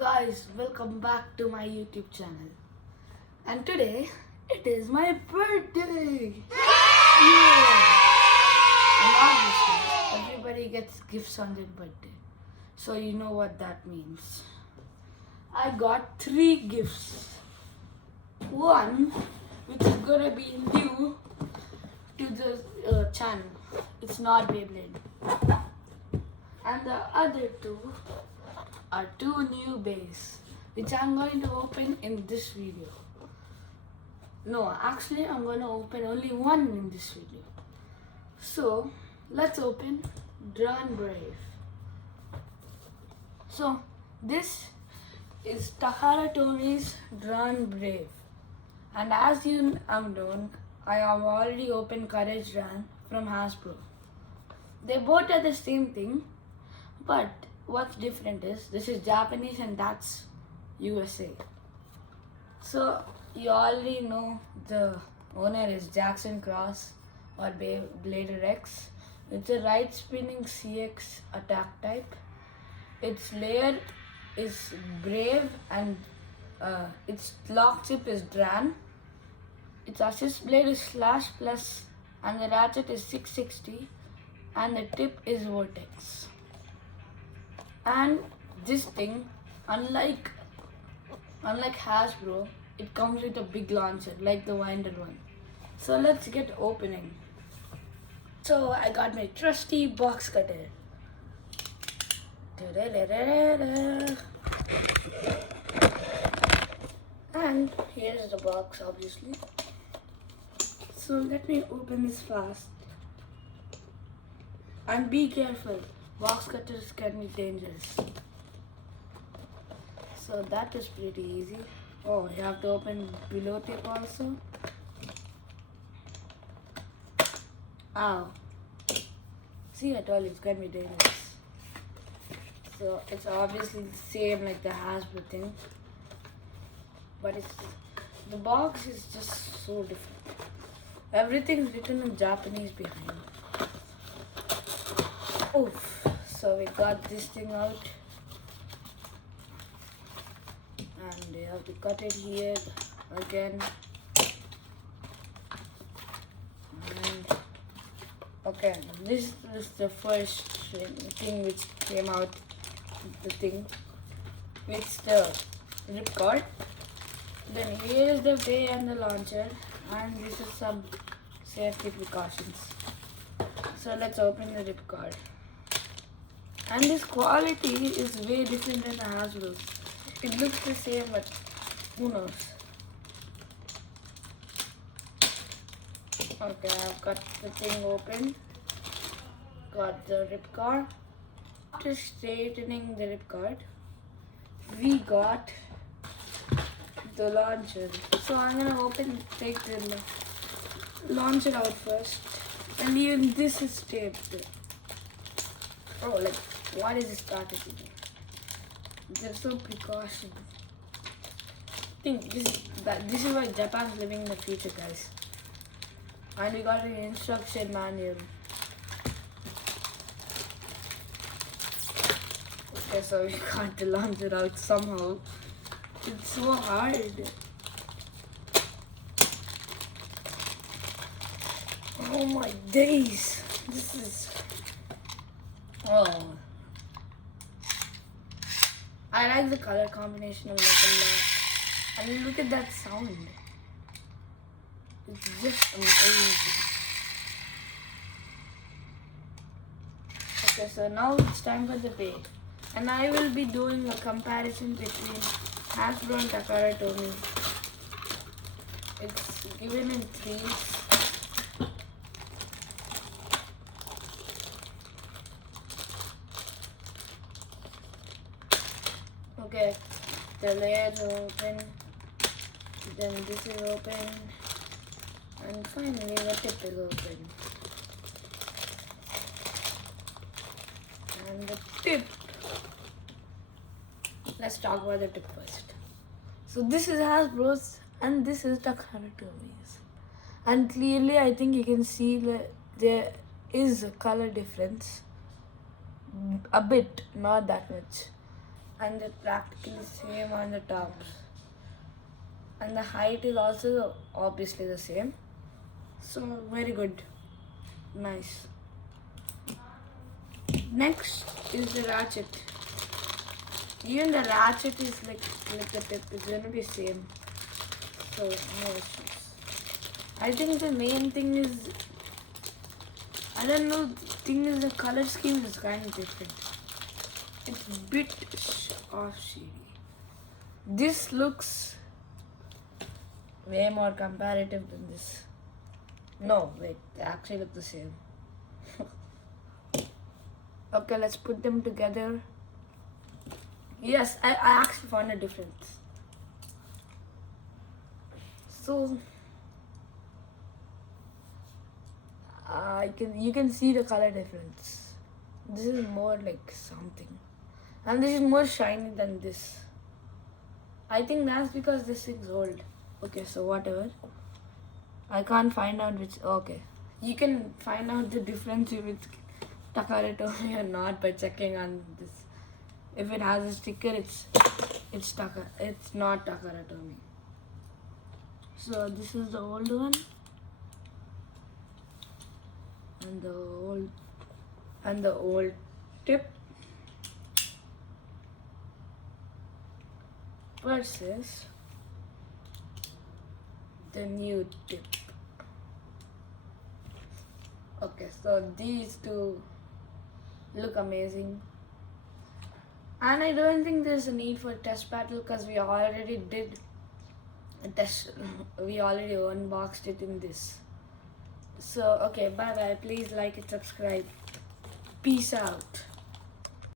Guys, welcome back to my YouTube channel. And today it is my birthday. Yeah. And obviously everybody gets gifts on their birthday. So you know what that means. I got 3 gifts. One which is gonna be new to the channel. It's not Beyblade. And the other two are 2 new bays, which I'm going to open in this video. No, actually I'm going to open only one in this video. So let's open Dran Brave. So this is Takara Tomi's Dran Brave. And as you have known, I have already opened Courage Dran from Hasbro. They both are the same thing, but what's different is this is Japanese and that's USA. So you already know the owner is Jackson Cross or Blader X. It's a right spinning CX attack type. Its layer is Brave and its lock chip is Dran. Its assist blade is Slash Plus and the ratchet is 660 and the tip is Vortex. And this thing, unlike Hasbro, it comes with a big launcher like the Winder one. So let's get opening. So I got my trusty box cutter. And here's the box, obviously. So let me open this fast. And be careful. Box cutters can be dangerous. So that is pretty easy. Oh, you have to open below tape also. Ow. See, I told you it's gonna be dangerous. So it's obviously the same like the Hasbro thing. But the box is just so different. Everything's written in Japanese behind. Oof. So we got this thing out and we have to cut it here again. And okay, this is the first thing which came out, the thing. It's the ripcord. Then here is the bay and the launcher, and this is some safety precautions. So let's open the ripcord. And this quality is way different than the Hasbro's. It looks the same, but who knows? Okay, I've got the thing open. Got the ripcord. After straightening the ripcord, we got the launcher. So I'm gonna take the launcher out first. And even this is taped. Oh, like, what is this strategy? There's some precaution. I think this is why Japan's living in the future, guys. And we got an instruction manual. Okay, so we got the launcher out somehow. It's so hard. Oh my days. This is... Oh. I like the color combination of like a lot. And look at that sound. It's just amazing. Okay, so now it's time for the bay. And I will be doing a comparison between Hasbro and Takara Tomy. It's given in threes. Okay, the layers are open, then this is open, and finally the tip is open. And the tip, let's talk about the tip first. So this is Hasbro's and this is Takara Tomi's. And clearly I think you can see that there is a color difference. A bit, not that much. and they're practically same on the tops. And the height is also obviously the same. So very good. Nice. Next is the ratchet. Even the ratchet is like the tip is gonna be same. So no issues. I think the main thing is, I don't know, the thing is the color scheme is kind of different. It's bit off shady. This looks way more comparative than this. No, wait, they actually look the same. Okay, let's put them together. Yes, I actually found a difference. So you can see the color difference. This is more like something, and this is more shiny than this. I think that's because this is old. Okay, so whatever. I can't find out which. Okay, you can find out the difference if it's Takara Tomy or not by checking on this. If it has a sticker, it's not Takara Tomy. So this is the old one, and the old tip versus the new tip. Okay, so these two look amazing, and I don't think there's a need for a test battle because we already did a test. We already unboxed it in this. So okay, bye bye. Please like and subscribe. Peace out.